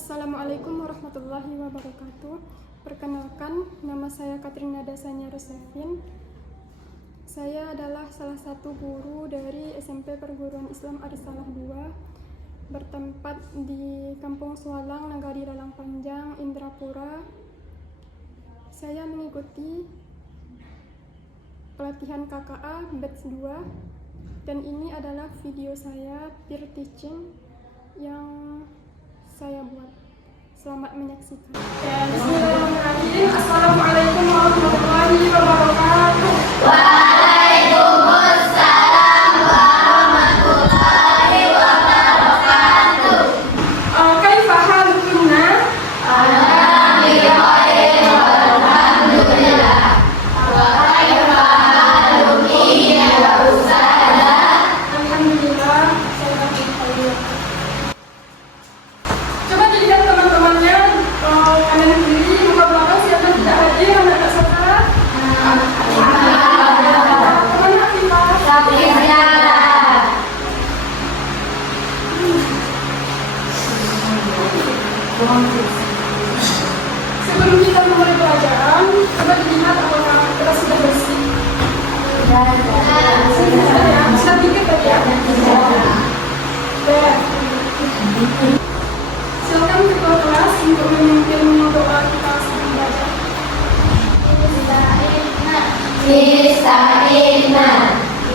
Assalamualaikum warahmatullahi wabarakatuh. Perkenalkan, nama saya Katrina Dasanya Rusevin. Saya adalah salah satu guru dari SMP Perguruan Islam Arisalah 2, bertempat di Kampung Sualang, Nagari Dalang Panjang, Indrapura. Saya mengikuti pelatihan KKA batch 2, dan ini adalah video saya peer teaching yang saya buat. Selamat menyaksikan. Bismillahirrahmanirrahim. Assalamualaikum warahmatullahi wabarakatuh. Waalaikumsalam warahmatullahi wabarakatuh. Kaifa halukunna? Alhamdulillah. Wa kaifa haluki ya Ustazah? Alhamdulillah, saya baik. Coba dilihat teman-temannya, kanan kiri, muka belakang siapa tidak hadir, anak-anak saudara. Teman Afifah. Sebelum kita mulai pelajaran, coba dilihat apakah kita sudah bersih. Sudah dikit tadi ya. Silakan ketua kelas untuk memimpin doa kita sebelum belajar.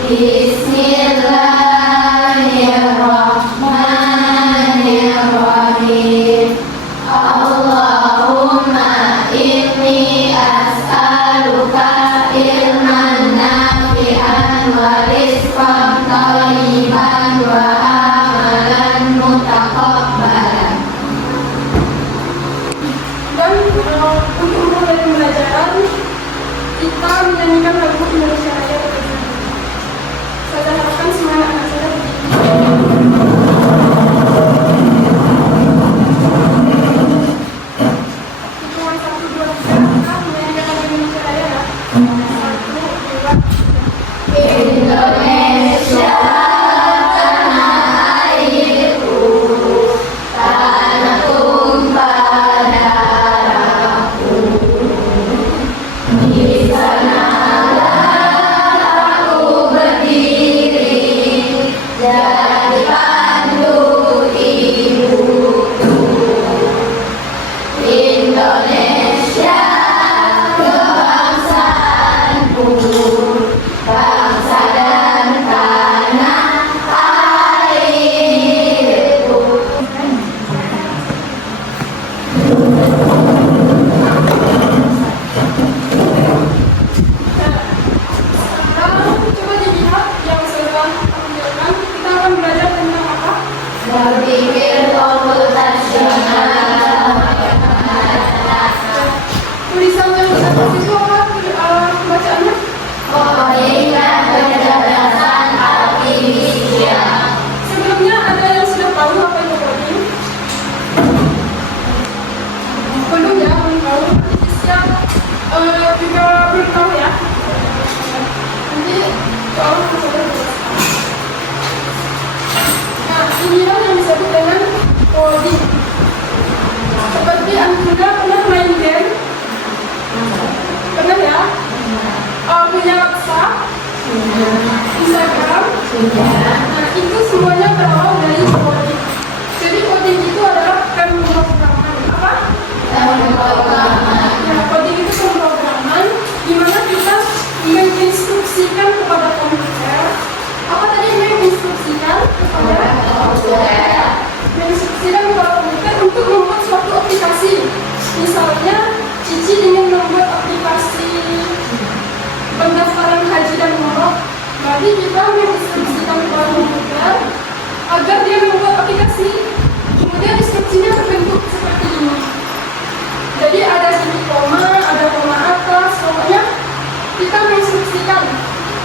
Bismillahirrahmanirrahim. Allahumma inni as'aluka ilman nafi'an wa rizqan thayyiban wa amalan mutaqabbalan. Dan untuk memulai pembelajaran, kita menyanyikan lagu Indonesia Raya bersama. Saya harapkan semua anak-anak saya hitungan 1, 2, 3, kita menyanyikan lagu Indonesia Raya ya. 1, 2, 3. Indonesia tanah airku, tanah tumpah darahku. Di sanalah aku berdiri, jadi pandu hidupku. Indonesia kebangsaanku, bangsa dan tanah airku. Sekarang coba dilihat yang sudah tampilkan. Kita akan belajar tentang apa? Berpikir komputasional. Tulisan yang saya kasih itu apa bacaannya? Coding dan kecerdasan artifisial. Sebelumnya ada yang sudah tahu apa itu coding? Belum ya, belum tahu. Artifisial juga belum tahu ya. Nanti soal sudah jelaskan. Nah, inilah yang disebut dengan coding. Seperti Anda pernah main game? Pernah ya? Punya WhatsApp, Instagram. Nah, itu semuanya berawal dari coding. Jadi coding itu adalah pemrograman. Apa? Ya, coding itu pemrograman di mana kita menginstruksikan kepada komputer. Apa tadi menginstruksikan kepada komputer? Menginstruksikan kepada komputer untuk membuat suatu aplikasi. Misalnya, Cici ingin membuat aplikasi pendaftaran haji dan umroh. Jadi kita menginstruksikan kepada komputer agar dia membuat aplikasi. Kemudian instruksinya terbentuk seperti ini. Jadi ada titik koma, ada koma atas, pokoknya kita menginstruksikan.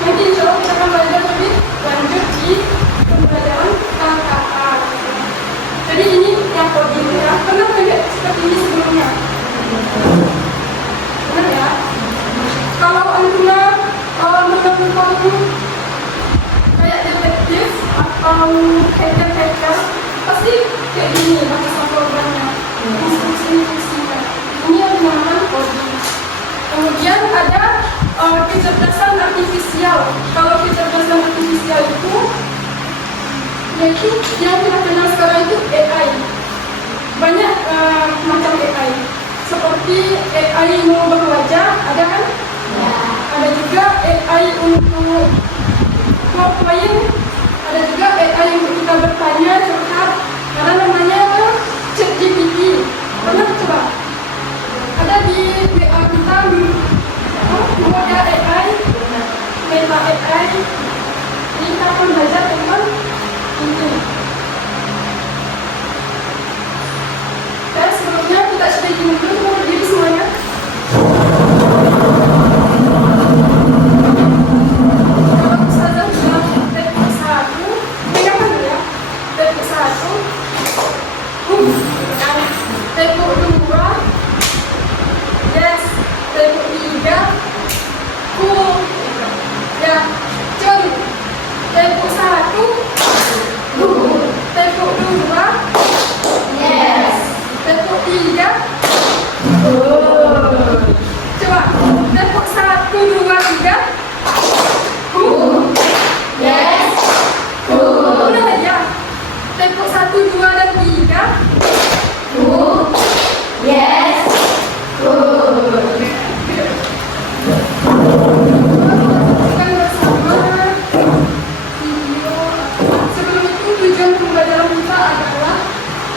Nanti insya Allah kita akan belajar lebih lanjut di pembelajaran KKA. Jadi ini yang coding ya. Pernah lihat seperti ini sebelumnya? Benar ya? Kalau Anda menemukan kayak detektif atau hacker-hacker, pasti kayak gini bahasa programnya. kecerdasan artifisial. Kalau kecerdasan artifisial itu, yaitu yang kita kenal sekarang itu AI. Banyak macam AI. Seperti AI mengubah wajah, ada kan? Ya. Ada juga AI untuk point, ada juga AI untuk kita bertanya, curhat. Karena namanya ChatGPT. Pernah coba? Ada di WA kita, Moda AI, Meta AI. Ini kita akan belajar tentang ini. Dan sebelumnya kita sudah dulu, kita berdiri semuanya. Kalau Ustazah bilang teknik 1, dengarkan dulu ya. Teknik 1, teknik 2, yes, teknik 3, cool, ya, cun, teknik 1, teknik 2, Yes. teknik 3, coba, teknik 1, 2, 3, Yes. ulang lagi ya. Teknik 1, 2, dan 3. Yes. Bukan bersama video. Sebelum itu tujuan pembelajaran kita adalah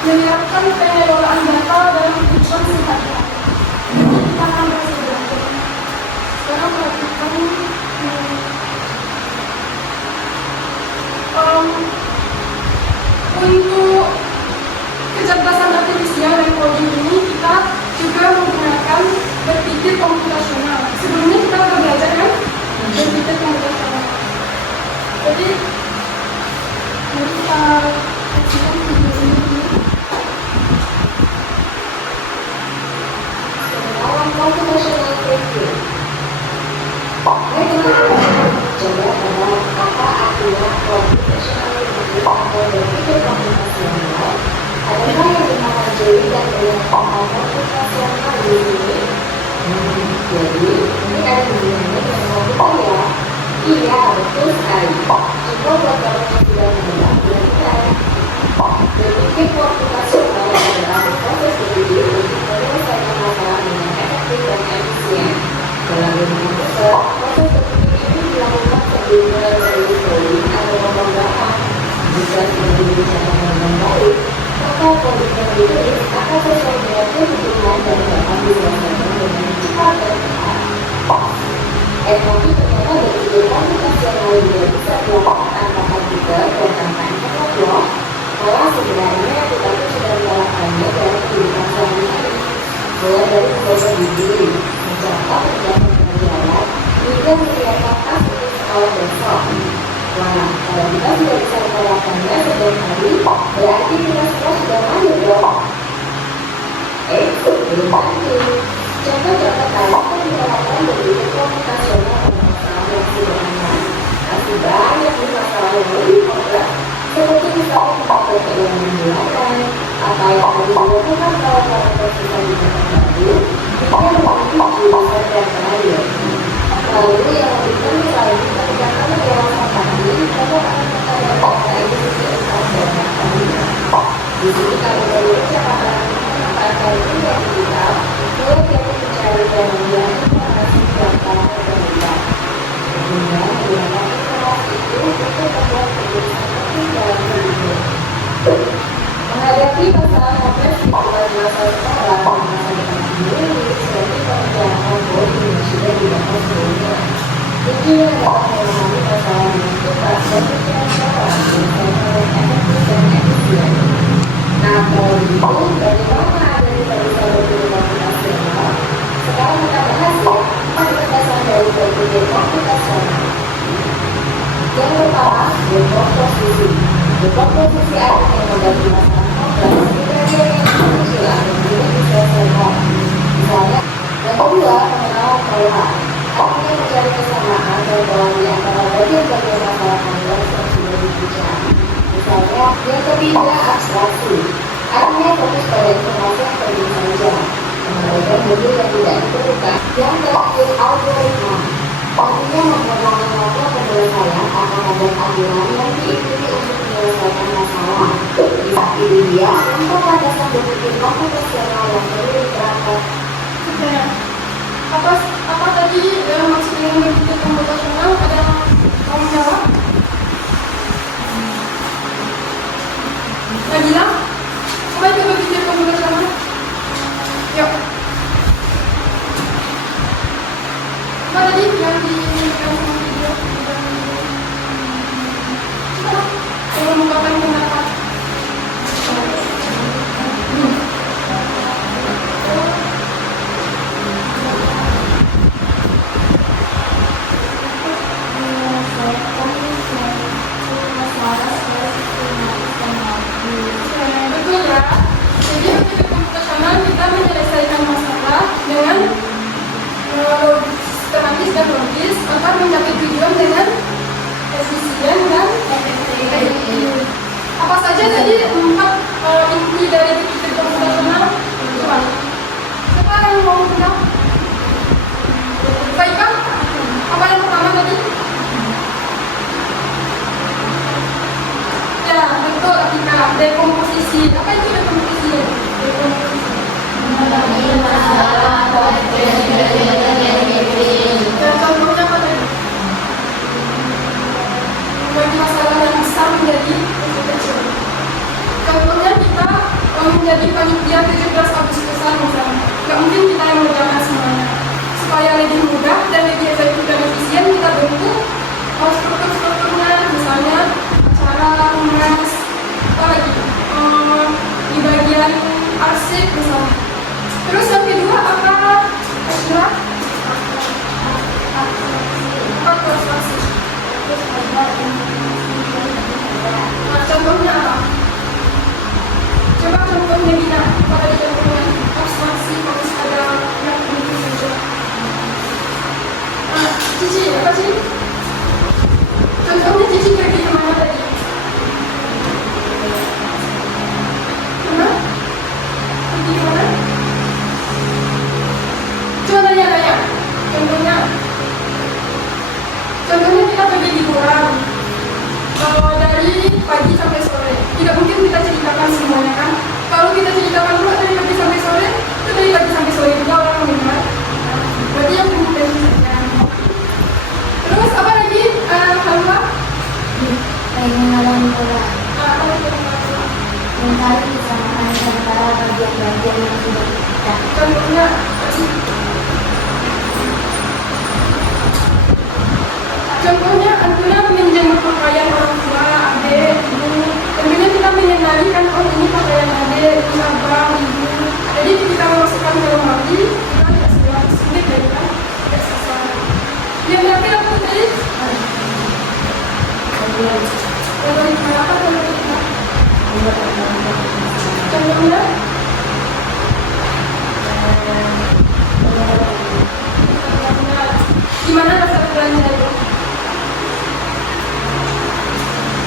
menyiapkan pengelolaan data dalam kehidupan sehari-hari. Jadi kita akan masih belajar. Sekarang perhatikan untuk kecerdasan artifisial dan coding ini kita juga menggunakan berpikir komputasional. Sebelumnya kita sudah belajar kan berpikir komputasional. Jadi mari kita saksikan video ini dulu. Dalam computational thinking, mari kita coba tentang apa artinya computational thinking atau berpikir komputasional. Adakah yang dimengajari dan melihat tentang komputasional di sini? Jadi, ini ada hubungannya dengan komputer ya? Iya, betul sekali. Coba buat kamu yang sudah mendengar, kita berpikir komputasional adalah proses berpikir untuk menyelesaikan masalah dengan efektif dan efisien. Dalam dunia komputer, proses berpikir ini dilakukan sebelum mulai menulis coding atau pemrograman. Jika sudah direncanakan dengan baik, maka coding yang ditulis akan sesuai dengan kebutuhan dan dapat diselesaikan dengan cepat dan tepat. Tapi ternyata berpikir komputasional juga bisa dilakukan tanpa komputer dan tanpa internet loh. Malah sebenarnya kita pun sudah melakukannya dalam kehidupan sehari-hari. Mulai dari membaca buku, mencatat perjalanan pelajaran, hingga menyiapkan tas untuk sekolah besok. Wah, kalau kita sudah bisa melakukannya setiap hari, berarti kita semua sudah mahir dong. Belum lagi. Contoh-contoh kalian menerapkan berpikir komputasional pada masalah yang sederhana. Masih banyak nih masalah yang lebih kompleks, seperti misalnya tentang keuangan bulanan, apa yang harus dilakukan kalau kamu tersisa di tempat baru, hingga memiliki jurusan dan karir. Lalu yang lebih penting lagi, ketika kamu dewasa nanti, kamu akan menggunakan itu sebagai dan karir. Di sini kamu perlu percepatan menempatkan kreativitas, mulai dari mencari dan membuat informasi gampang dan mudah. Kemudian menggunakan informasi itu untuk membuat keputusan penting dalam hidup. Menghadapi masalah kompleks di luar masa sekarang dan masa depan sendiri, seperti pekerjaan bodi yang sudah dibahas sebelumnya. Tujuan dapat memahami masalah dengan tuntas dan pikiran seorang dengan efektif dan efisien. Nah, kalau begitu, bagaimana Anda bisa berpikir komputasional? Sekarang kita bahas ya, kecerdasan dari berpikir komputasional. Yang pertama, bentuk posisi. Bentuk posisi artinya membagi masalah kompleks di bagian yang kecil agar mudah diselesaikan. Misalnya, yang kedua, mengenal pola. Artinya mencari kesamaan dan pola di antara bagian-bagian masalah kompleks yang sudah dibicarakan. Misalnya, yang ketiga, abstraksi. Artinya fokus pada informasi yang penting saja, mengabaikan modul yang tidak diperlukan. Yang terakhir, algoritma. Artinya memperlakukan waktu penyelesaian akan ada aturan yang diikuti untuk menyelesaikan masalah. Di dia, untuk landasan berpikir komputasional yang perlu diterapkan. Sudah. Apa tadi maksud dengan berpikir komputasional? Ada yang mau menjawab? Nabila? Apa itu berpikir komputasional? Yuk. Apa tadi yang di video? Yang mengungkapkan pendapat. Betul ya. Jadi berpikir komputasional kita menyelesaikan masalah dengan sistematis dan logis agar mencapai tujuan dengan efisien dan efektif. Apa saja tadi 4 inti dari berpikir komputasional? Coba. Siapa yang mau bilang? Baiklah. Apa yang pertama tadi? Ya, betul Atika. Dekomposisi. Apa itu dekomposisi? Dan contohnya apa tadi? Bagi masalah yang besar menjadi kecil. Contohnya kita menjadi panitia 17 Agustusan misalnya. Nggak mungkin kita yang mengerjakan semuanya. Supaya lebih mudah dan lebih efektif dan efisien, kita bentuk struktur-strukturnya, misalnya acara, humas, apa lagi? Di bagian arsip misalnya. Terus yang kedua apa? Kira? Faktor arsip. Nah, contohnya apa? Coba contohnya Dina. Apa tadi contohnya? Abstraksi, fokus pada yang itu saja. Cici, apa sih? Contohnya Cici pergi kemana tadi? Mana? Pergi kemana? Coba tanya-tanya. Contohnya kita pergi liburan. Dari pagi sampai sore. Tidak mungkin kita ceritakan semuanya kan? Kalau kita ceritakan dulu dari pagi sampai sore, itu dari pagi sampai sore juga orang mendengar. Berarti yang kemudian saja. Terus apa lagi? Halwa? Pengenalan pola. Apa itu halwa? Mencari kesamaan antara bagian-bagian yang sudah kita. Contohnya Contohnya, Antuna menjemur pakaian orang tua, adik, ibu. Tentunya kita mengenali kan, oh ini pakaian adik, ini abang, ibu. Jadi kita memasukkan ke lemari, kita tidak sulit dari kan, tidak susah. Yang terakhir apa tadi? Algoritma apa algoritma? Contohnya? Gimana rasa belanja itu?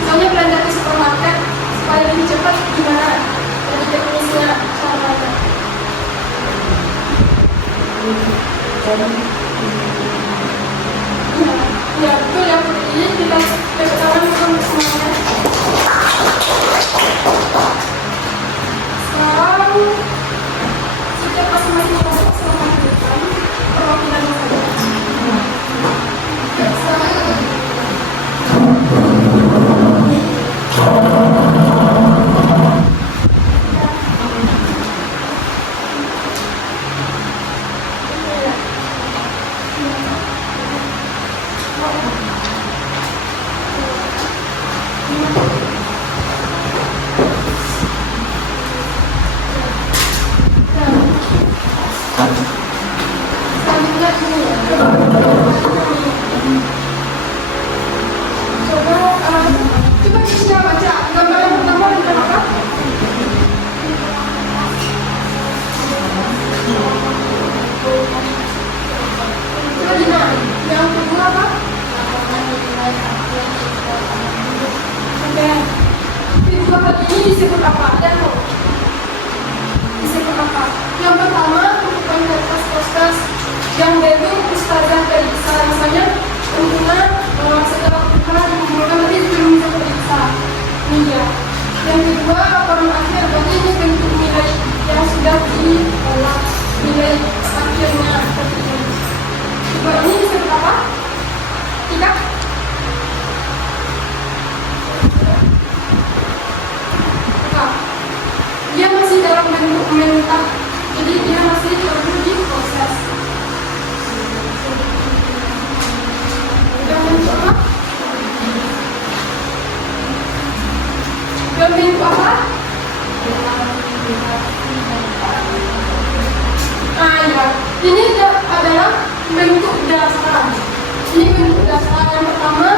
Misalnya belanja di supermarket supaya lebih cepat, gimana? Jadi definisinya cara belanja. Ya betul ya Putri. Kita ketahuan untuk semuanya. Sekarang setiap masing-masing kelompok selama menunjukkan perwakilannya saja. Selanjutnya ini coba Krisna baca gambar yang pertama tentang apa? Coba Dina, yang kedua apa? Oke. Kedua hal ini disebut apa? Dan disebut apa? Yang pertama, untuk kualitas proses yang belum ustazah dari besar, misalnya kedua, laporan akhir. Berarti ini bentuk nilai yang sudah diolah, nilai akhirnya seperti ini. Kedua ini disebut apa? Tiga. Nah, dia masih dalam bentuk mentah, jadi dia masih perlu diproses. Dalam bentuk apa? Dalam bentuk apa? Ya, ini adalah bentuk dasar. Ini bentuk dasar yang pertama.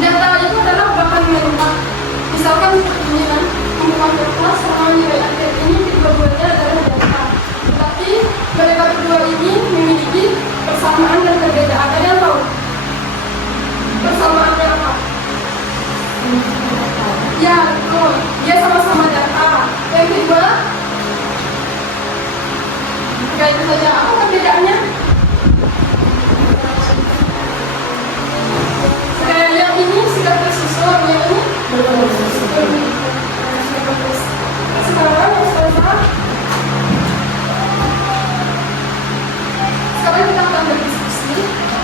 Data itu adalah bahan mentah. Misalkan seperti ini kan, tumpukan kertas sama nilai akhir ini kedua-duanya adalah data. Tetapi mereka berdua ini memiliki persamaan dan perbedaan. Ada yang tahu? Persamaannya apa? Ya, betul. Dia sama-sama data. Yang kedua, kayak itu saja. Apa perbedaannya? Kayak yang ini sudah tersusun, yang ini belum. Sekarang kita akan berdiskusi.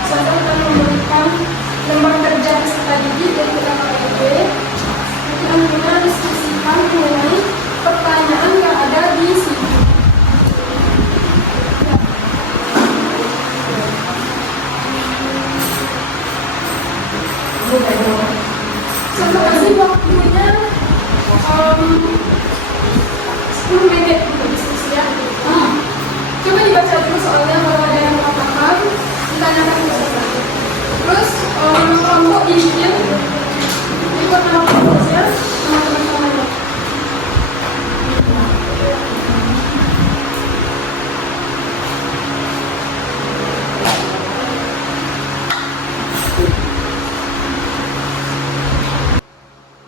Saya akan memberikan lembar kerja peserta didik dari KKP. Kita akan diskusikan mengenai pertanyaan yang ada di sini. Saya kasih waktunya 10 menit untuk diskusi ya. Coba dibaca dulu soalnya, kalau ada yang mengatakan ditanyakan selesai. Terus kelompok dibikin ikut nama kelompoknya sama teman-temannya.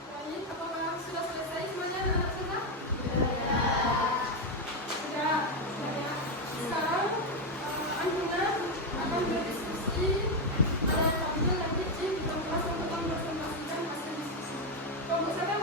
Baik, apakah sudah selesai semuanya anak sudah? Sudah. Sekarang Anjuna akan berdiskusi. Ada yang tampil nanti di kelas untuk mempresentasikan hasil diskusi. Kelompok siapa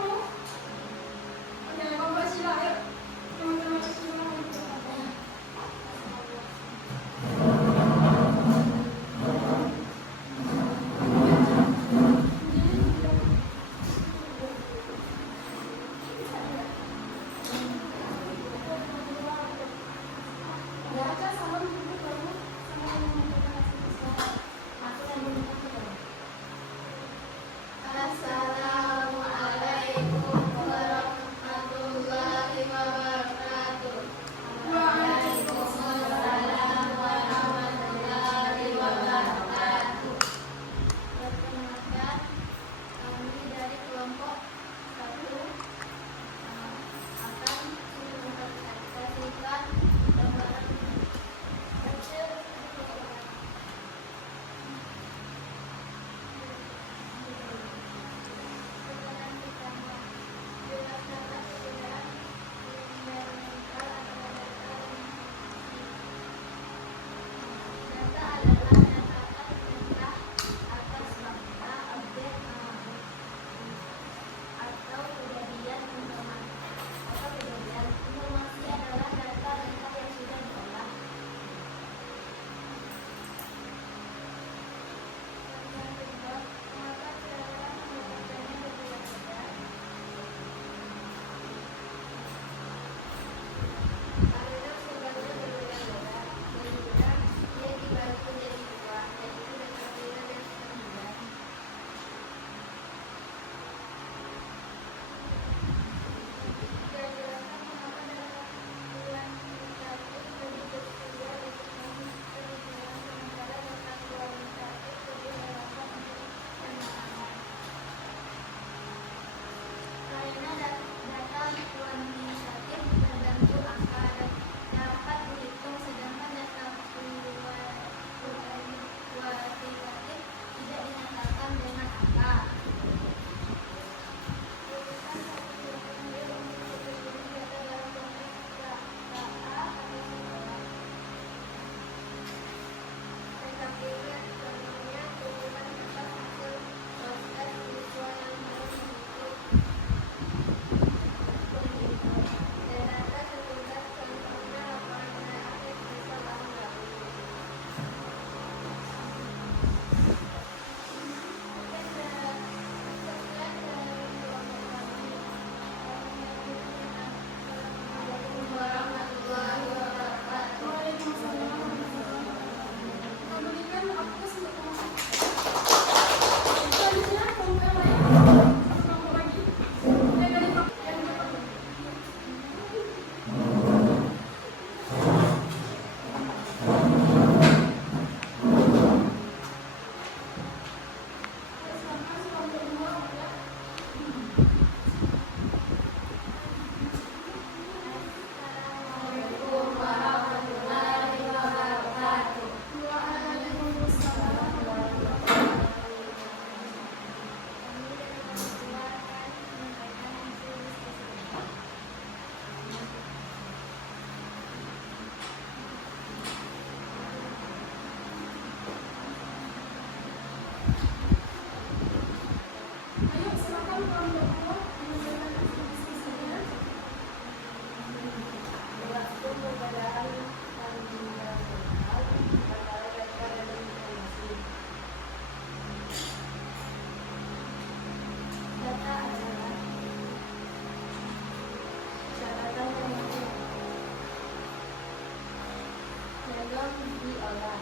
diolah.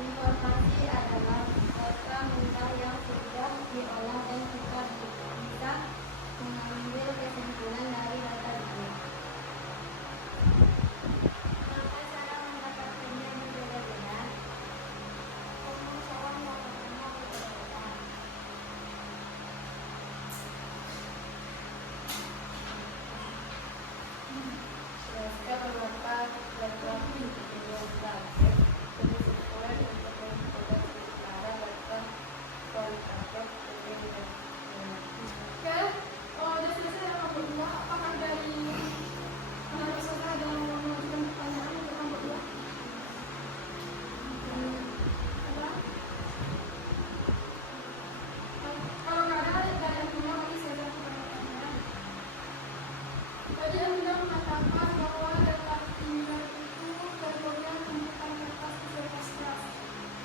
Informasi adalah data mentah yang sudah diolah dan kita bisa mengambil kesimpulan dari data itu. Maka cara mendapatkannya berbeda-beda. Pemohonan melakukannya berbeda-beda. Jelaskan mengapa data video praktek kesimpulan untuk metode secara data kualitatif berbeda. Oke, udah selesai yang nomor 2. Apakah dari anak peserta ada yang mau mengajukan pertanyaan untuk nomor 2? Ada? Kalau nggak ada, dari yang punya mungkin saya jawab pertanyaannya. Tadi Anda mengatakan bahwa data tinggal itu tergolong tumpukan kertas hasil post-test.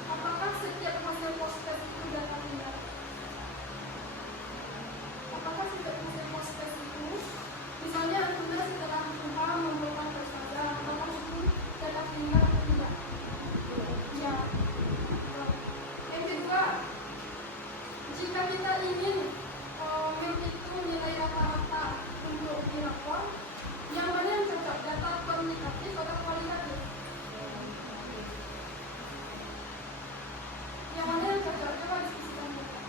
Apakah setiap hasil post-test itu data tinggal? Apakah setiap hasil post-test itu, misalnya Anda setelah Tuhan membuat saja, apakah itu data tinggal atau tidak? Ya. Yang kedua, jika kita ingin menghitung nilai rata-rata untuk dilapor, yang mana yang cocok, data kuantitatif atau kualitatif? Yang mana yang cocok? Coba diskusikan kita.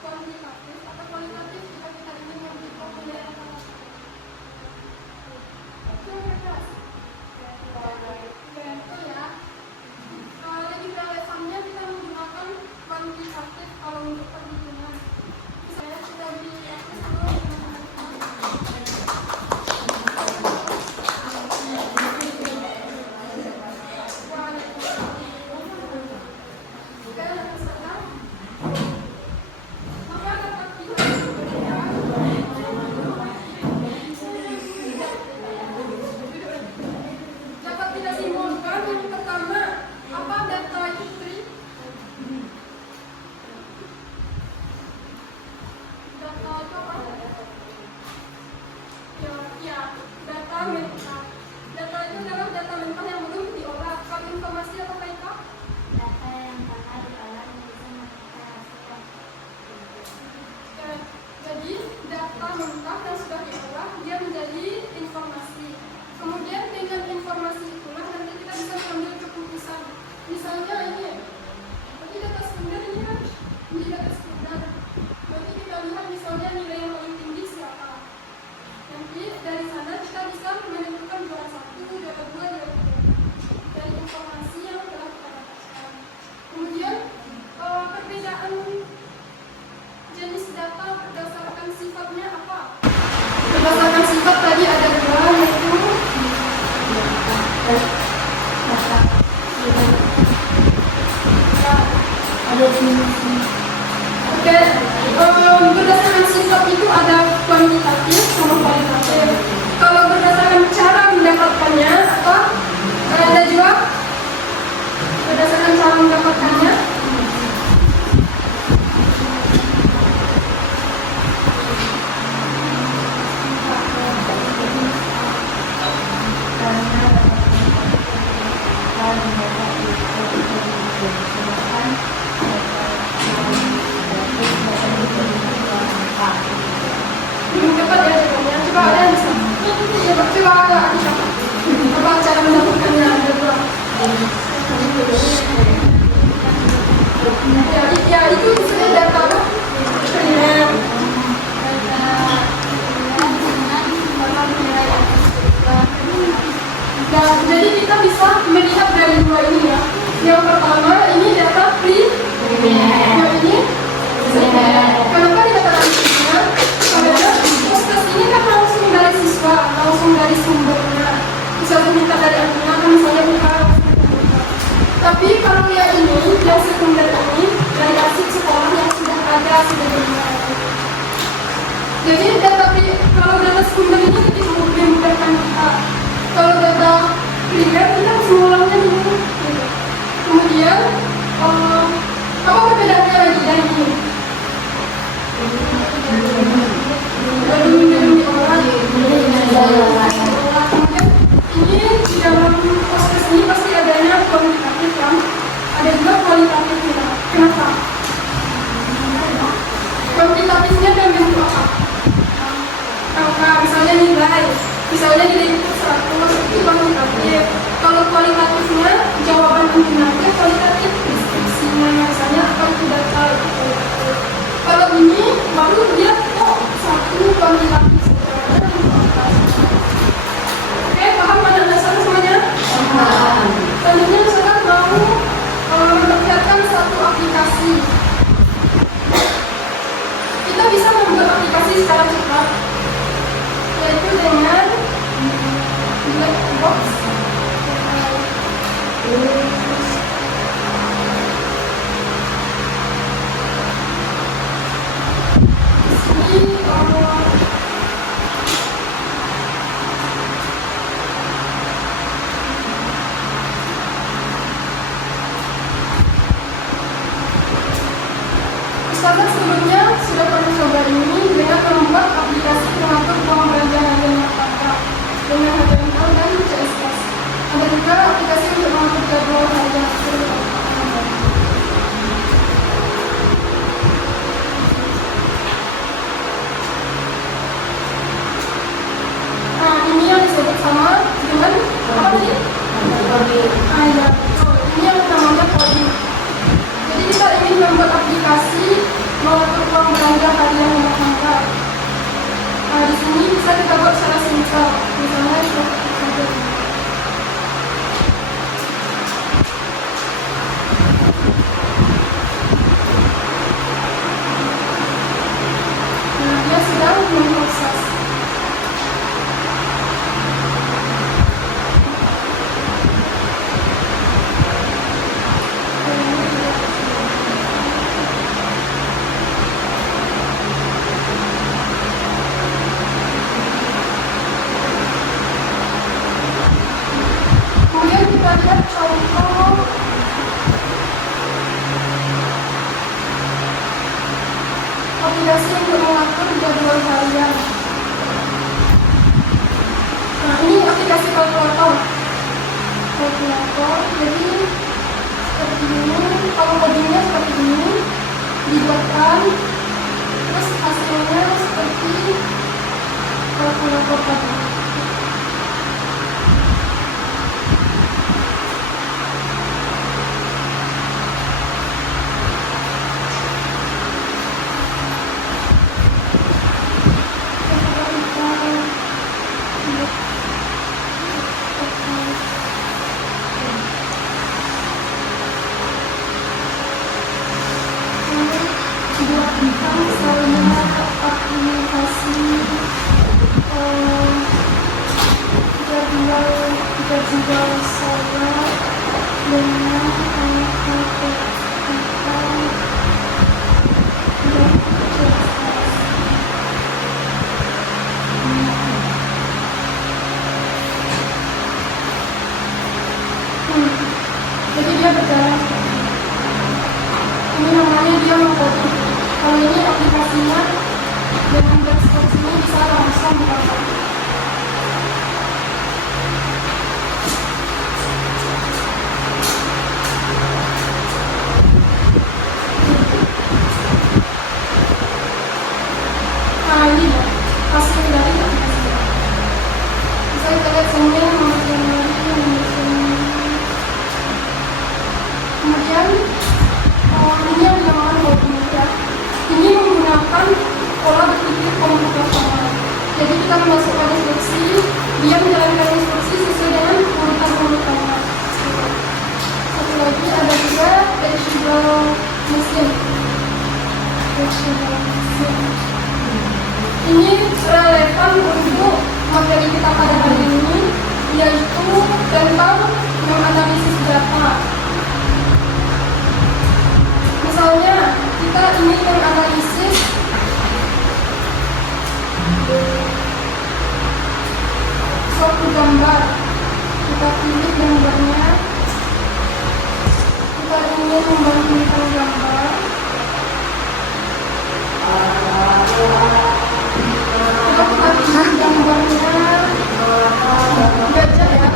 Kuantitatif atau kualitatif jika kita ingin menghitung nilai rata-rata? Itu yang bebas. Betul ya. Lebih relevannya kita menggunakan kuantitatif kalau untuk perhitungan. Misalnya kita beli dapat kita simpulkan yang pertama, apa data itu free? Data itu apa? Ya, data mentah. Data itu adalah data mentah yang belum diolah. Kalau informasi apa mereka? Data yang telah diolah dan bisa menghasilkan hasil yang Jadi data mentah yang sudah diolah dia menjadi informasi. Kemudian dengan informasi itulah nanti kita bisa mengambil keputusan. Misalnya ini, berarti data sekunder ini kan menjadi data sekunder. Berarti kita lihat misalnya nilai yang paling tinggi siapa. Nanti dari sana kita bisa menentukan juara 1, juara 2, juara 3 dari informasi yang telah kita dapatkan. Kemudian perbedaan jenis data berdasarkan sifatnya apa? Berdasarkan sifat tadi ada 2, yaitu Oke, berdasarkan sifat itu ada kuantitatif sama kualitatif. Kalau berdasarkan cara mendapatkannya apa? Ada juga berdasarkan cara mendapatkannya. Cepat ya jawabnya. Coba ada yang bisa. Coba ada bisa. Coba cara mendapatkannya ada 2. Ya itu sebenarnya data apa? Dan jadi kita bisa melihat dari 2 ini ya. Yang pertama ini data free. Yang ini kenapa dikatakan free-nya? Karena proses ini kan langsung dari siswa, langsung dari sumbernya. Bisa diminta dari adminnya kan misalnya buka. Tapi kalau yang ini, yang sekunder ini dari arsip sekolah yang sudah ada sudah dimulai. Jadi data kalau data sekunder ini lebih memudahkan kita. Kalau data primer kita harus mengulangnya dulu. Kemudian apa perbedaannya lagi dari ini? Kemudian ini di dalam proses ini pasti ada Misalnya di input 100 itu kuantitatif. Kalau kualitatifnya jawaban nominatif, kualitatif deskripsinya misalnya apa itu data itu kualitatif. Kalau ini baru dia kok satu kuantitatif sebenarnya. Oke, paham mana dasar semuanya? Paham. Selanjutnya misalkan mau memperlihatkan satu aplikasi. Kita bisa membuat aplikasi secara cepat, yaitu dengan black box. Di sini Ustazah sebelumnya sudah pernah coba ini dengan membuat aplikasi pengatur uang belanja harian masyarakat dengan HTML dan CSS. Ada juga aplikasi untuk mengatur jadwal harian hasil. Nah, ini yang disebut sama dengan apa tadi? Ah, ya. Oh, ini yang namanya coding. Jadi kita ingin membuat aplikasi mengatur uang belanja harian rumah tangga. Nah, di sini bisa kita buat secara singkat, misalnya seperti saja. Nah, dia sedang memproses. Kemudian kita lihat contoh aplikasi untuk mengatur jadwal harian. Nah, ini aplikasi kalkulator. Jadi seperti ini. Kalau codingnya seperti ini, dibuatkan, terus hasilnya seperti kalkulator tadi. Misalnya aplikasi jadwal saya dengan kata-kata dan CSS. Jadi dia berjalan. Ini namanya dia mengcoding. Kalau ini aplikasinya dengan desktop ini bisa langsung dipasang. Nah, ini ya hasil dari aplikasi. Bisa kita lihat semuanya kemudian ini yang dinamakan coding ya. Ini menggunakan pola berpikir komputasional. Jadi kita memasukkan instruksi, dia menjalankan instruksi sesuai dengan urutan-urutannya. Satu lagi ada juga Vegetable Machine. Ini relevan untuk materi kita pada hari ini, yaitu tentang menganalisis data. Misalnya kita ingin menganalisis suatu gambar, kita pilih gambarnya, kita ingin membandingkan gambar, kita pilih gambarnya gajah ya,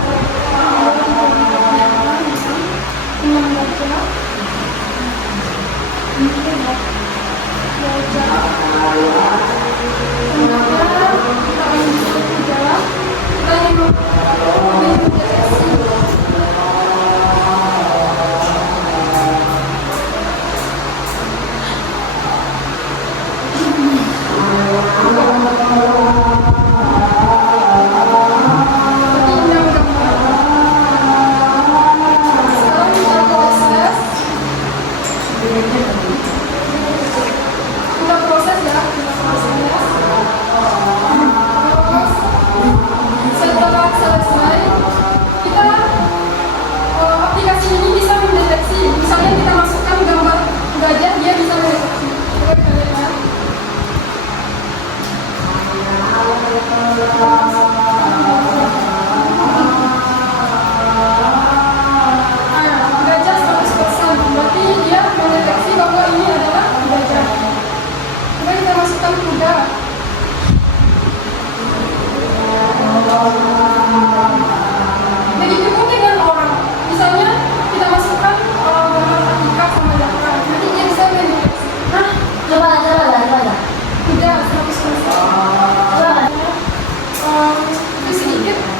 dengan gajah. Kemudian kita lanjut ke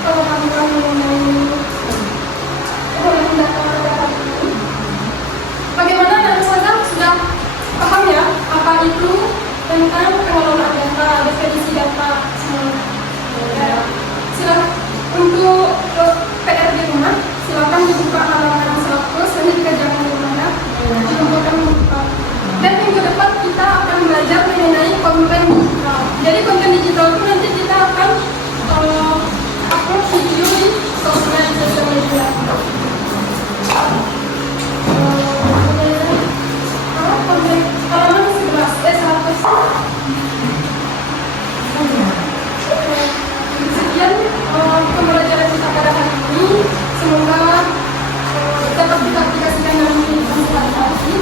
pemahaman mengenai data ini. Bagaimana anak saya sudah paham ya apa itu tentang pengelolaan data, definisi data semua. Ya. Silakan untuk PR di rumah, silakan dibuka halaman 100 dan dikerjakan di rumah ya. Dibuka. Dan minggu depan kita akan belajar mengenai konten digital. Jadi konten digital itu nanti kita akan upload video di sosial media. Konten halaman 11 sekian pembelajaran kita pada hari ini. Semoga dapat diaplikasikan dalam kehidupan sehari-hari.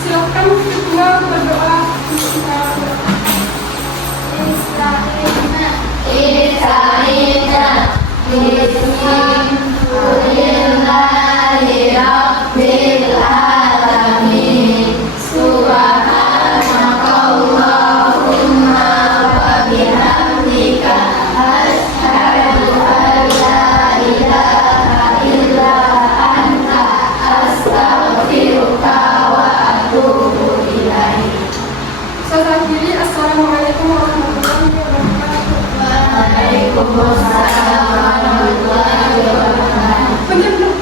Silakan kita berdoa untuk kita. Saya akhiri, assalamualaikum warahmatullahi wabarakatuh. Waalaikumsalam warahmatullahi wabarakatuh.